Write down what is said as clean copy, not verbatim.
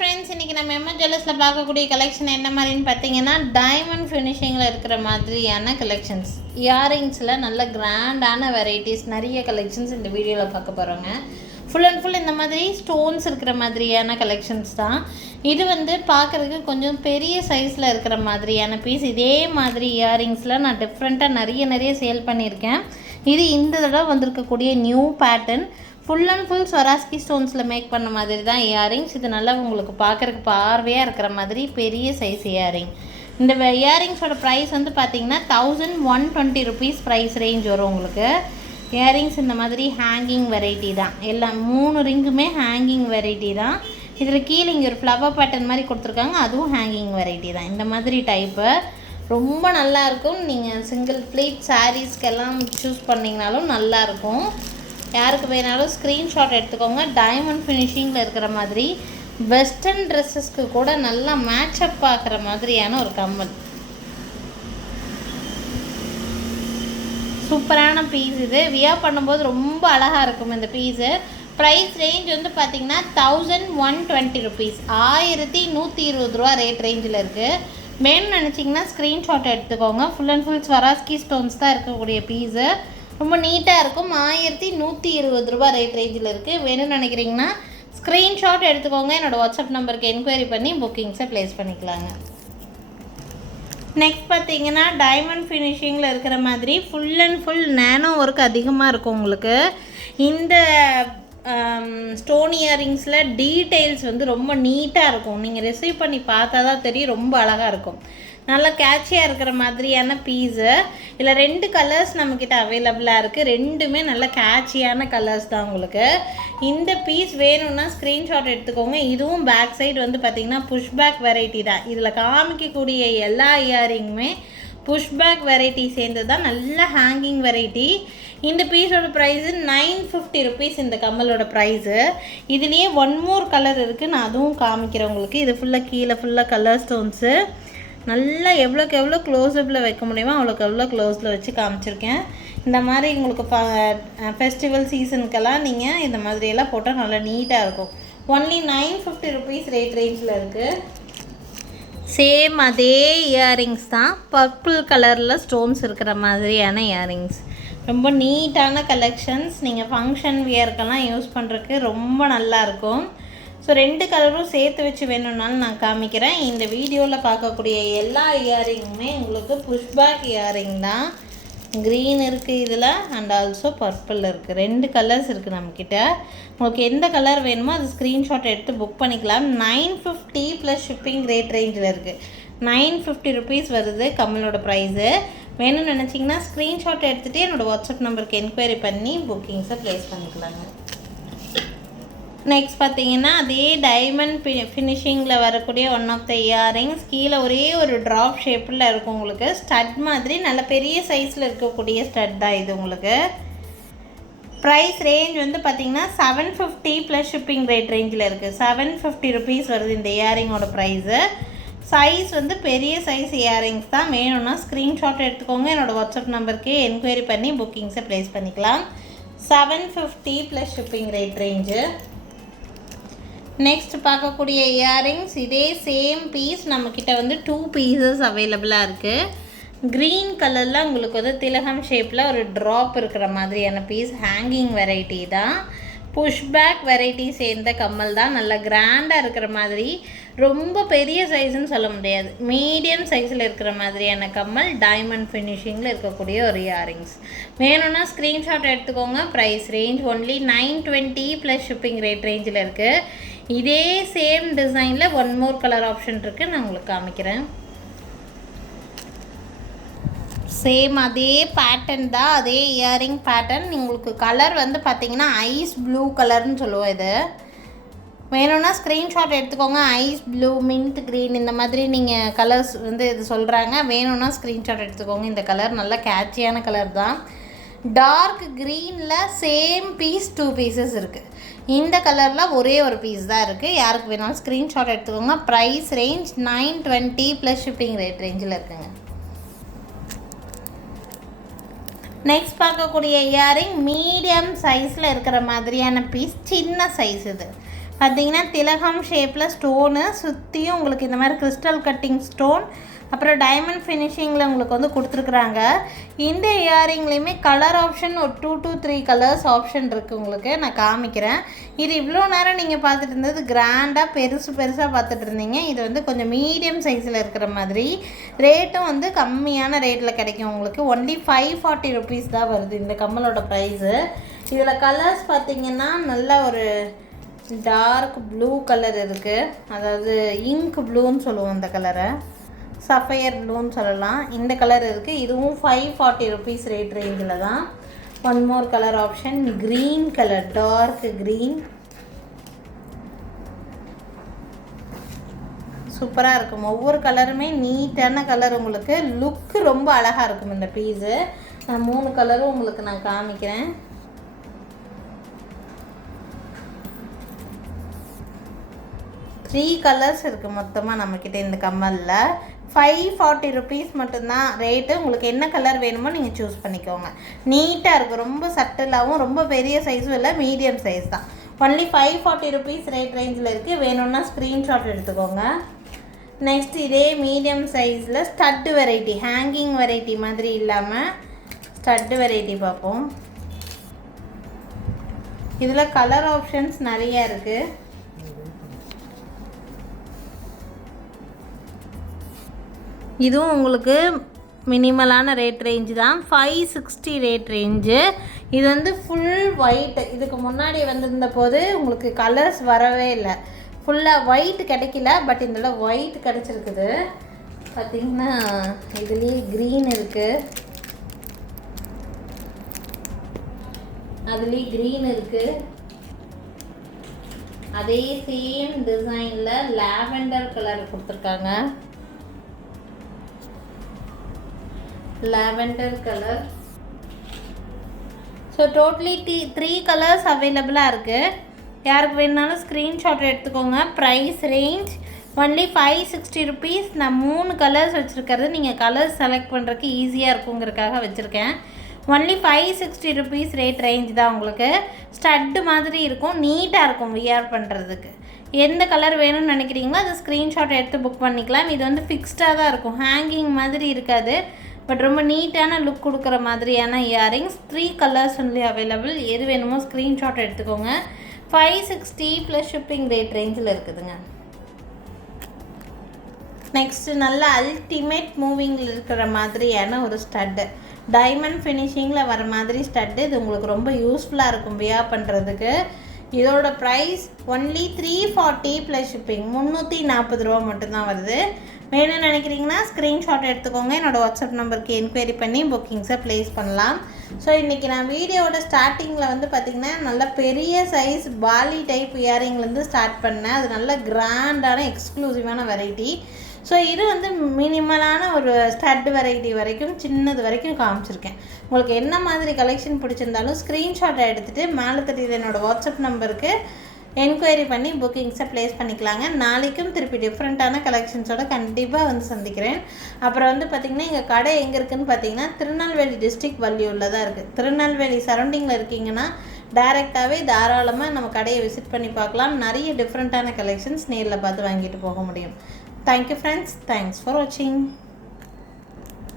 Friends, இன்றைக்கி நம்ம MS ஜுவல்லர்ஸில் பார்க்கக்கூடிய கலெக்ஷன் என்ன மாதிரின்னு பார்த்தீங்கன்னா, டைமண்ட் ஃபினிஷிங்கில் இருக்கிற மாதிரியான கலெக்ஷன்ஸ். இயரிங்ஸில் நல்ல கிராண்டான வெரைட்டிஸ் நிறைய கலெக்ஷன்ஸ் இந்த வீடியோவில் பார்க்க போகிறோங்க. ஃபுல் அண்ட் ஃபுல் இந்த மாதிரி ஸ்டோன்ஸ் இருக்கிற மாதிரியான கலெக்ஷன்ஸ் தான். இது பார்க்குறதுக்கு கொஞ்சம் பெரிய சைஸில் இருக்கிற மாதிரியான பீஸ். இதே மாதிரி இயரிங்ஸில் நான் டிஃப்ரெண்ட்டாக நிறைய சேல் பண்ணியிருக்கேன். இது இந்த தடவை வந்திருக்கக்கூடிய new pattern. Full and full Swarovski ஸ்டோன்ஸில் மேக் பண்ண மாதிரி தான் இயரிங்ஸ். இது நல்லா உங்களுக்கு பார்க்குறதுக்கு பார்வையாக இருக்கிற மாதிரி பெரிய சைஸ் இயரிங். இந்த இயரிங்ஸோட ப்ரைஸ் பார்த்திங்கன்னா 1120 ருபீஸ் ப்ரைஸ் ரேஞ்ச் வரும் உங்களுக்கு. இயரிங்ஸ் இந்த மாதிரி ஹேங்கிங் வெரைட்டி தான். எல்லாம் 3 ரிங்குமே ஹேங்கிங் வெரைட்டி தான். இதில் கீழே இங்கே ஒரு ஃப்ளவர் பேட்டர்ன் மாதிரி கொடுத்துருக்காங்க, அதுவும் ஹேங்கிங் வெரைட்டி தான். இந்த மாதிரி டைப்பு ரொம்ப நல்லாயிருக்கும். நீங்கள் சிங்கிள் ப்ளீட் சாரீஸ்க்கெல்லாம் சூஸ் பண்ணிங்கனாலும் நல்லாயிருக்கும். யாருக்கு வேணாலும் ஸ்க்ரீன்ஷாட் எடுத்துக்கோங்க. டைமண்ட் ஃபினிஷிங்கில் இருக்கிற மாதிரி வெஸ்டர்ன் ட்ரெஸ்ஸஸ்க்கு கூட நல்லா மேட்சப் ஆகிற மாதிரியான ஒரு கம்மல். சூப்பரான பீஸ். இது வியர் பண்ணும்போது ரொம்ப அழகாக இருக்கும் இந்த பீஸு. ப்ரைஸ் ரேஞ்ச் பார்த்திங்கன்னா 1120 ருபீஸ், 1120 ரூபா ரேட் ரேஞ்சில் இருக்குது. வேணும்னு நினச்சிங்கன்னா ஸ்க்ரீன்ஷாட் எடுத்துக்கோங்க. ஃபுல் அண்ட் ஃபுல் ஸ்வராஸ்கி ஸ்டோன்ஸ் தான் இருக்கக்கூடிய பீஸு. ரொம்ப நீட்டாக இருக்கும். 1120 ரூபா ரேட் ரேஞ்சில் இருக்குது. வேணும்னு நினைக்கிறீங்கன்னா ஸ்க்ரீன்ஷாட் எடுத்துக்கோங்க. என்னோடய வாட்ஸ்அப் நம்பருக்கு என்கொயரி பண்ணி புக்கிங்ஸை ப்ளேஸ் பண்ணிக்கலாங்க. நெக்ஸ்ட் பார்த்தீங்கன்னா டைமண்ட் ஃபினிஷிங்கில் இருக்கிற மாதிரி full and full nano work அதிகமாக இருக்கும் உங்களுக்கு. இந்த ஸ்டோன் இயரிங்ஸில் டீட்டெயில்ஸ் ரொம்ப நீட்டாக இருக்கும். நீங்கள் ரிசீவ் பண்ணி பார்த்தா தான் தெரியும், ரொம்ப அழகாக இருக்கும். நல்லா கேட்சியாக இருக்கிற மாதிரியான பீஸு. இதில் 2 கலர்ஸ் நம்மக்கிட்ட அவைலபிளாக இருக்குது. ரெண்டுமே நல்ல கேட்சியான கலர்ஸ் தான் உங்களுக்கு. இந்த பீஸ் வேணும்னா ஸ்க்ரீன்ஷாட் எடுத்துக்கோங்க. இதுவும் பேக் சைடு பார்த்திங்கன்னா புஷ்பேக் வெரைட்டி தான். இதில் காமிக்கக்கூடிய எல்லா இயரிங்குமே புஷ்பேக் வெரைட்டி சேர்ந்து தான். நல்ல ஹேங்கிங் வெரைட்டி. இந்த பீஸோட ப்ரைஸு 950 ருபீஸ் இந்த கம்மலோட ப்ரைஸு. இதுலேயே 1 மோர் கலர் இருக்குது, நான் அதுவும் காமிக்கிறேன் உங்களுக்கு. இது ஃபுல்லாக கீழே ஃபுல்லாக கலர் ஸ்டோன்ஸு. நல்லா எவ்வளோக்கு எவ்வளோ க்ளோஸ்அப்பில் வைக்க முடியுமோ அவ்வளோக்கு எவ்வளோ க்ளோஸில் வச்சு காமிச்சிருக்கேன். இந்த மாதிரி உங்களுக்கு ஃபெஸ்டிவல் சீசனுக்கெல்லாம் நீங்கள் இந்த மாதிரியெல்லாம் போட்டால் நல்லா நீட்டாக இருக்கும். ஒன்லி 950 ருபீஸ் ரேட் ரேஞ்சில் இருக்குது. சேம் அதே இயரிங்ஸ் தான், பர்பிள் கலரில் ஸ்டோன்ஸ் இருக்கிற மாதிரியான இயரிங்ஸ். ரொம்ப நீட்டான கலெக்ஷன்ஸ். நீங்கள் ஃபங்க்ஷன் வியர்க்கெல்லாம் யூஸ் பண்ணுறதுக்கு ரொம்ப நல்லாயிருக்கும். ஸோ 2 கலரும் சேர்த்து வச்சு வேணும்னாலும் நான் காமிக்கிறேன். இந்த வீடியோவில் பார்க்கக்கூடிய எல்லா இயரிங்குமே உங்களுக்கு புஷ்பேக் இயரிங் தான். க்ரீன் இருக்குது இதில், அண்ட் ஆல்சோ பர்பிள் இருக்குது. 2 கலர்ஸ் இருக்குது நம்மக்கிட்ட. உங்களுக்கு எந்த கலர் வேணுமோ அது ஸ்க்ரீன்ஷாட் எடுத்து புக் பண்ணிக்கலாம். 950 ப்ளஸ் ஷிப்பிங் ரேட் ரேஞ்சில் இருக்குது. 950 ருபீஸ் வருது கம்மலோட ப்ரைஸு. வேணும்னு நினச்சிங்கன்னா ஸ்க்ரீன்ஷாட் எடுத்துகிட்டு என்னோடய வாட்ஸ்அப் நம்பருக்கு என்கொயரி பண்ணி புக்கிங்ஸை ப்ளேஸ் பண்ணிக்கலாங்க. நெக்ஸ்ட் பார்த்தீங்கன்னா அதே டைமண்ட் ஃபினிஷிங்கில் வரக்கூடிய ஒன் ஆஃப் த இயரிங்ஸ். கீழே ஒரே ஒரு ட்ராப் ஷேப்பில் இருக்கும் உங்களுக்கு. ஸ்டட் மாதிரி நல்ல பெரிய சைஸில் இருக்கக்கூடிய ஸ்டட் தான் இது உங்களுக்கு. ப்ரைஸ் ரேஞ்ச் பார்த்திங்கன்னா 750 ப்ளஸ் ஷிப்பிங் ரேட் ரேஞ்சில் இருக்குது. 750 ருபீஸ் வருது இந்த இயரிங்கோட ப்ரைஸு. சைஸ் பெரிய சைஸ் இயரிங்ஸ் தான். வேணும்னா ஸ்க்ரீன்ஷாட் எடுத்துக்கோங்க. என்னோடய வாட்ஸ்அப் நம்பருக்கு என்கொயரி பண்ணி புக்கிங்ஸை ப்ளேஸ் பண்ணிக்கலாம். 750 plus shipping rate range. Next பார்க்கக்கூடிய இயரிங்ஸ் இதே சேம் பீஸ் நம்மக்கிட்ட 2 பீசஸ் அவைலபிளாக இருக்குது. க்ரீன் கலரில் உங்களுக்கு திலகம் ஷேப்பில் ஒரு ட்ராப் இருக்கிற மாதிரியான பீஸ். ஹேங்கிங் வெரைட்டி தான். புஷ்பேக் வெரைட்டி சேர்ந்த கம்மல் தான். நல்லா கிராண்டாக இருக்கிற மாதிரி. ரொம்ப பெரிய சைஸுன்னு சொல்ல முடியாது, மீடியம் சைஸில் இருக்கிற மாதிரியான கம்மல். டைமண்ட் ஃபினிஷிங்கில் இருக்கக்கூடிய ஒரு இயரிங்ஸ். வேணும்னா ஸ்க்ரீன்ஷாட் எடுத்துக்கோங்க. Price range only 920 plus shipping rate ரேஞ்சில் இருக்குது. இதே சேம் டிசைனில் 1 மோர் கலர் ஆப்ஷன் இருக்குது, நான் உங்களுக்கு காமிக்கிறேன். சேம் அதே பேட்டர்ன் தான், அதே இயரிங் பேட்டர்ன். உங்களுக்கு கலர் பார்த்திங்கன்னா ஐஸ் ப்ளூ கலர்னு சொல்லுவோம். இது வேணும்னா ஸ்க்ரீன்ஷாட் எடுத்துக்கோங்க. ஐஸ் ப்ளூ, மின்ட் க்ரீன், இந்த மாதிரி நீங்கள் கலர்ஸ் இது சொல்கிறாங்க. வேணும்னா ஸ்க்ரீன்ஷாட் எடுத்துக்கோங்க. இந்த கலர் நல்ல கேட்சியான கலர் தான். டார்க் க்ரீனில் சேம் பீஸ் 2 பீசஸ் இருக்குது. இந்த கலரில் ஒரே ஒரு பீஸ் தான் இருக்குது. யாருக்கு வேணாலும் ஸ்க்ரீன்ஷாட் எடுத்துக்கோங்க. Price range 920 plus shipping rate ரேஞ்சில் இருக்குங்க. நெக்ஸ்ட் பார்க்கக்கூடிய இயரிங் மீடியம் சைஸில் இருக்கிற மாதிரியான பீஸ். சின்ன சைஸ் இது. பார்த்திங்கன்னா திலகம் ஷேப்பில் ஸ்டோனு சுற்றியும் உங்களுக்கு இந்த மாதிரி கிறிஸ்டல் கட்டிங் ஸ்டோன், அப்புறம் டைமண்ட் ஃபினிஷிங்கில் உங்களுக்கு வந்து கொடுத்துருக்குறாங்க. இந்த இயரிங்லேயுமே கலர் ஆப்ஷன் ஒரு 2 to 3 கலர்ஸ் ஆப்ஷன் இருக்குது உங்களுக்கு. நான் காமிக்கிறேன். இது இவ்வளோ நேரம் நீங்கள் பார்த்துட்டு இருந்தது கிராண்டாக பெருசாக பார்த்துட்டு இருந்தீங்க. இது வந்து கொஞ்சம் மீடியம் சைஸில் இருக்கிற மாதிரி. ரேட்டும் வந்து கம்மியான ரேட்டில் கிடைக்கும் உங்களுக்கு. ஒன்லி 540 ருபீஸ் தான் வருது இந்த கம்மலோட ப்ரைஸு. இதில் கலர்ஸ் பார்த்திங்கன்னா நல்ல ஒரு டார்க் ப்ளூ கலர் இருக்குது, அதாவது இங்க் ப்ளூன்னு சொல்லுவோம் இந்த கலரை, சஃபயர் ப்ளூன்னு சொல்லலாம். இந்த கலர் இருக்குது. இதுவும் 540 ருபீஸ் ரேட் ரேஞ்சில் தான். One more colour option green colour, dark green, சூப்பராக இருக்கும். ஒவ்வொரு கலருமே நீட்டான கலர், உங்களுக்கு லுக்கு ரொம்ப அழகாக இருக்கும் இந்த பீஸு. நான் 3 கலரும் உங்களுக்கு நான் காமிக்கிறேன். த்ரீ கலர்ஸ் இருக்குது மொத்தமாக நம்மக்கிட்ட இந்த கம்மலில். 540 ருபீஸ் மட்டும்தான் ரேட்டு. உங்களுக்கு என்ன கலர் வேணுமோ நீங்கள் சூஸ் பண்ணிக்கோங்க. நீட்டாக இருக்கும், ரொம்ப சட்டிலாகவும், ரொம்ப பெரிய சைஸும் இல்லை, மீடியம் சைஸ் தான். ஒன்லி 540 ருபீஸ் ரேட் ரேஞ்சில் இருக்குது. வேணும்னா ஸ்க்ரீன்ஷாட் எடுத்துக்கோங்க. நெக்ஸ்ட் இதே மீடியம் சைஸில் ஸ்டட்டு வெரைட்டி, ஹேங்கிங் வெரைட்டி மாதிரி இல்லாமல் ஸ்டட்டு வெரைட்டி பார்ப்போம். இதில் கலர் ஆப்ஷன்ஸ் நிறையா இருக்குது. இதுவும் உங்களுக்கு மினிமலான ரேட் ரேஞ்சு தான், 560 ரேட் ரேஞ்சு. இது வந்து ஃபுல் ஒயிட்டு. இதுக்கு முன்னாடி வந்திருந்த போது உங்களுக்கு கலர்ஸ் வரவே இல்லை, ஃபுல்லாக ஒயிட் கிடைக்கல. பட் இதில் ஒயிட் கிடச்சிருக்குது. பார்த்திங்கன்னா இதுலேயே க்ரீன் இருக்குது, அதுலேயே க்ரீன் இருக்குது. அதே சேம் டிசைனில் லாவெண்டர் கலர் கொடுத்துருக்காங்க, lavender colour. So totally 3 colours அவைலபிளாக இருக்குது. யாருக்கு வேணுனாலும் ஸ்க்ரீன்ஷாட் எடுத்துக்கோங்க. Price range only 560 rupees. நான் 3 கலர்ஸ் வச்சுருக்கிறது நீங்கள் கலர்ஸ் செலக்ட் பண்ணுறதுக்கு ஈஸியாக இருக்குங்கிறதுக்காக வச்சுருக்கேன். ஒன்லி 560 ருபீஸ் ரேட் ரேஞ்ச் தான். உங்களுக்கு ஸ்டட்டு மாதிரி இருக்கும், நீட்டாக இருக்கும் வியர் பண்ணுறதுக்கு. எந்த கலர் வேணும்னு நினைக்கிறீங்களோ அதை ஸ்க்ரீன்ஷாட் எடுத்து புக் பண்ணிக்கலாம். இது வந்து ஃபிக்ஸ்டாக தான் இருக்கும், ஹேங்கிங் மாதிரி இருக்காது. பட் ரொம்ப நீட்டான லுக் கொடுக்குற மாதிரியான இயரிங்ஸ். 3 colours only available. எது வேணுமோ ஸ்க்ரீன்ஷாட் எடுத்துக்கோங்க. 560 ப்ளஸ் ஷிப்பிங் ரேட் ரேஞ்சில் இருக்குதுங்க. நெக்ஸ்ட்டு நல்ல அல்டிமேட் மூவிங்கில் இருக்கிற மாதிரியான ஒரு ஸ்டட்டு, டைமண்ட் ஃபினிஷிங்கில் வர மாதிரி ஸ்டட்டு. இது உங்களுக்கு ரொம்ப யூஸ்ஃபுல்லாக இருக்கும் வியர் பண்ணுறதுக்கு. இதோட ப்ரைஸ் ஒன்லி 340 ப்ளஸ் ஷிப்பிங், 340 ரூபா மட்டும்தான் வருது. வேணும்னு நினைக்கிறீங்கன்னா ஸ்க்ரீன்ஷாட் எடுத்துக்கோங்க. என்னோடய வாட்ஸ்அப் நம்பருக்கு என்கொயரி பண்ணி புக்கிங்ஸை ப்ளேஸ் பண்ணலாம். ஸோ இன்றைக்கி நான் வீடியோவோட ஸ்டார்டிங்கில் வந்து பார்த்திங்கன்னா நல்ல பெரிய சைஸ் பாலி டைப் இயரிங்லேருந்து ஸ்டார்ட் பண்ணேன். அது நல்ல கிராண்டான எக்ஸ்க்ளூசிவான வெரைட்டி. ஸோ இது வந்து மினிமலான ஒரு ஸ்டட் வெரைட்டி வரைக்கும், சின்னது வரைக்கும் காமிச்சிருக்கேன். உங்களுக்கு என்ன மாதிரி கலெக்ஷன் பிடிச்சிருந்தாலும் ஸ்க்ரீன்ஷாட்டை எடுத்துகிட்டு மேலே தெரியுது என்னோடய வாட்ஸ்அப் நம்பருக்கு என்கொயரி பண்ணி புக்கிங்ஸை ப்ளேஸ் பண்ணிக்கலாங்க. நாளைக்கும் திருப்பி டிஃப்ரெண்ட்டான கலெக்ஷன்ஸோட கண்டிப்பாக வந்து சந்திக்கிறேன். அப்புறம் வந்து பார்த்திங்கன்னா எங்கள் கடை எங்கே இருக்குதுன்னு பார்த்தீங்கன்னா திருநெல்வேலி டிஸ்ட்ரிக்ட் வள்ளியூரில் தான் இருக்குது. திருநெல்வேலி சரௌண்டிங்கில் இருக்கீங்கன்னா டைரெக்டாகவே தாராளமாக நம்ம கடையை விசிட் பண்ணி பார்க்கலாம். நிறைய டிஃப்ரெண்ட்டான கலெக்ஷன்ஸ் நேரில் பார்த்து வாங்கிட்டு போக முடியும். Thank you friends. Thanks for watching.